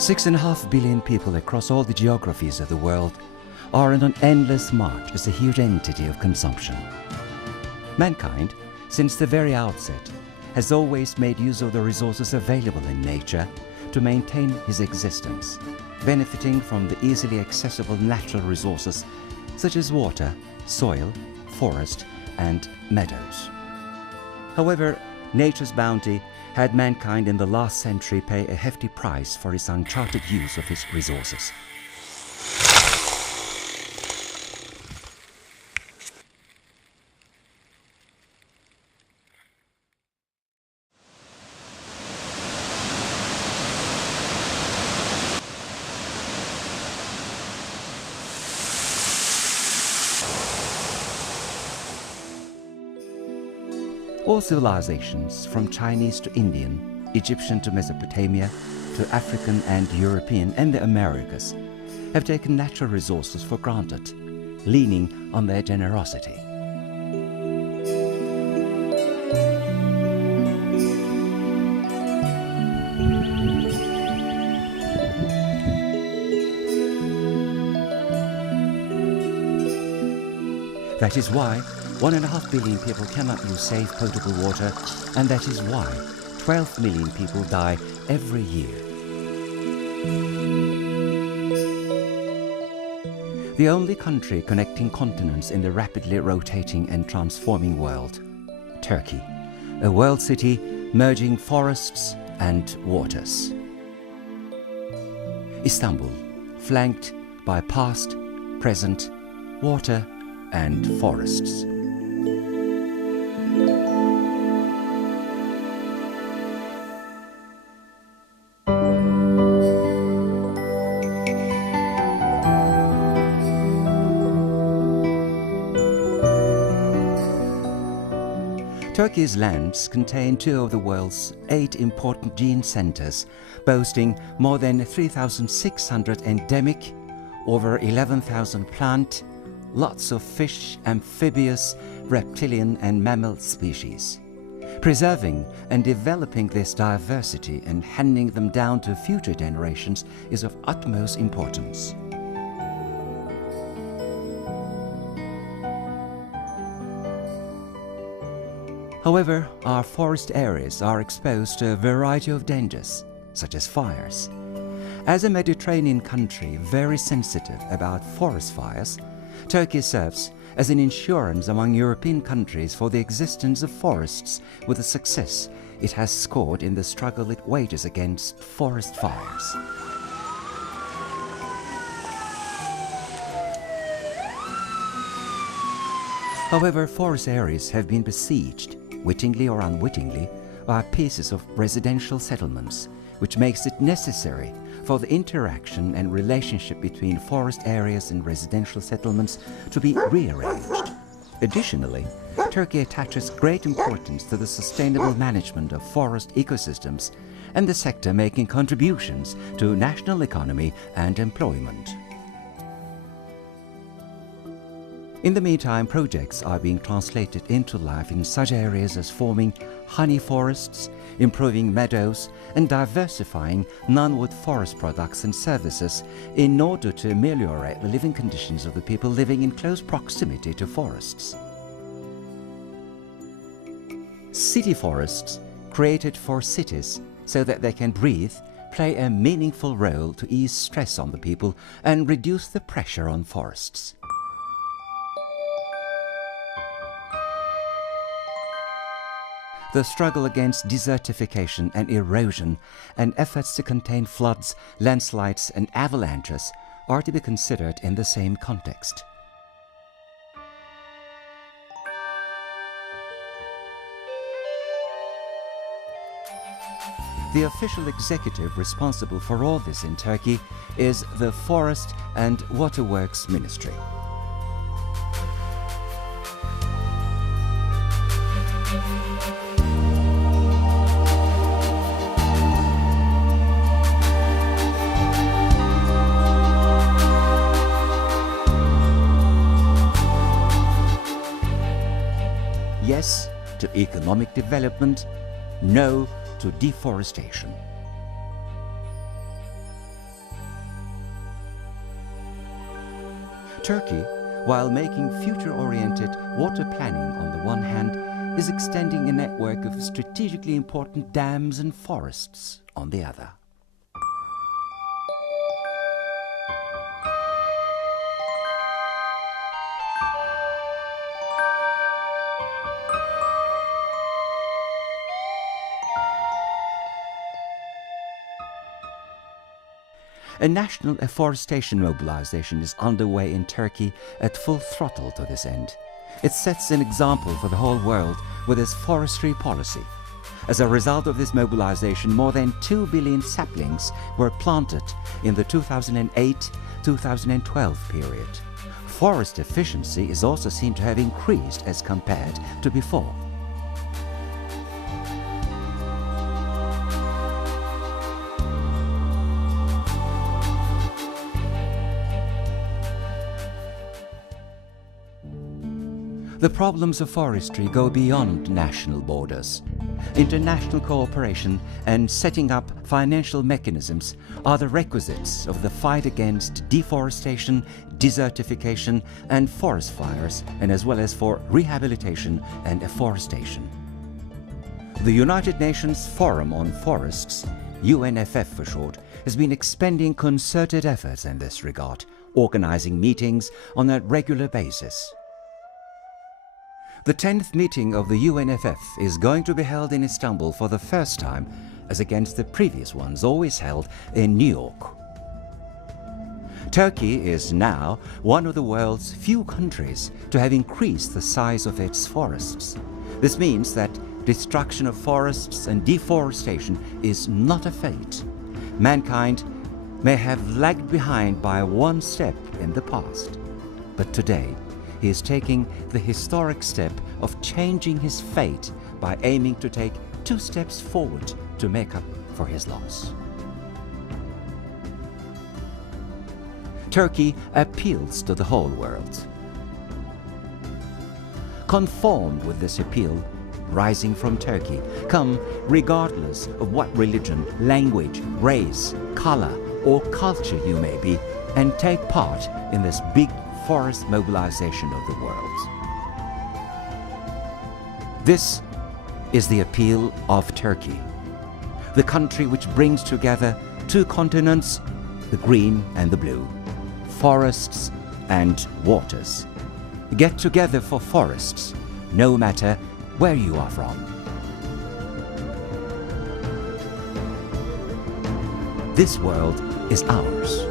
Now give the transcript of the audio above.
6.5 billion people across all the geographies of the world are on an endless march as a huge entity of consumption. Mankind, since the very outset, has always made use of the resources available in nature to maintain his existence, benefiting from the easily accessible natural resources such as water, soil, forest, and meadows. However, nature's bounty had mankind in the last century pay a hefty price for its uncharted use of its resources. All civilizations, from Chinese to Indian, Egyptian to Mesopotamia, to African and European and the Americas, have taken natural resources for granted, leaning on their generosity. That is why 1.5 billion people cannot use safe potable water, and that is why 12 million people die every year. The only country connecting continents in the rapidly rotating and transforming world, Turkey, a world city merging forests and waters. Istanbul, flanked by past, present, water and forests. Turkey's lands contain 2 of the world's 8 important gene centers, boasting more than 3,600 endemic, over 11,000 plant, lots of fish, amphibious, reptilian and mammal species. Preserving and developing this diversity and handing them down to future generations is of utmost importance. However, our forest areas are exposed to a variety of dangers, such as fires. As a Mediterranean country very sensitive about forest fires, Turkey serves as an insurance among European countries for the existence of forests with the success it has scored in the struggle it wages against forest fires. However, forest areas have been besieged, wittingly or unwittingly, by pieces of residential settlements, which makes it necessary for the interaction and relationship between forest areas and residential settlements to be rearranged. Additionally, Turkey attaches great importance to the sustainable management of forest ecosystems and the sector making contributions to national economy and employment. In the meantime, projects are being translated into life in such areas as forming honey forests, improving meadows, and diversifying non-wood forest products and services in order to ameliorate the living conditions of the people living in close proximity to forests. City forests, created for cities so that they can breathe, play a meaningful role to ease stress on the people and reduce the pressure on forests. The struggle against desertification and erosion and efforts to contain floods, landslides and avalanches are to be considered in the same context. The official executive responsible for all this in Turkey is the Forest and Waterworks Ministry. Yes to economic development, no to deforestation. Turkey, while making future-oriented water planning on the one hand, is extending a network of strategically important dams and forests on the other. A national afforestation mobilization is underway in Turkey at full throttle to this end. It sets an example for the whole world with its forestry policy. As a result of this mobilization, more than 2 billion saplings were planted in the 2008-2012 period. Forest efficiency is also seen to have increased as compared to before. The problems of forestry go beyond national borders. International cooperation and setting up financial mechanisms are the requisites of the fight against deforestation, desertification and forest fires, and as well as for rehabilitation and afforestation. The United Nations Forum on Forests, UNFF for short, has been expending concerted efforts in this regard, organizing meetings on a regular basis. The 10th meeting of the UNFF is going to be held in Istanbul for the first time, as against the previous ones always held in New York. Turkey is now one of the world's few countries to have increased the size of its forests. This means that destruction of forests and deforestation is not a fate. Mankind may have lagged behind by one step in the past, but today he is taking the historic step of changing his fate by aiming to take 2 steps forward to make up for his loss. Turkey appeals to the whole world. Conformed with this appeal, rising from Turkey, come regardless of what religion, language, race, color, or culture you may be, and take part in this big forest mobilization of the world. This is the appeal of Turkey, the country which brings together 2 continents, the green and the blue, forests and waters. Get together for forests, no matter where you are from. This world is ours.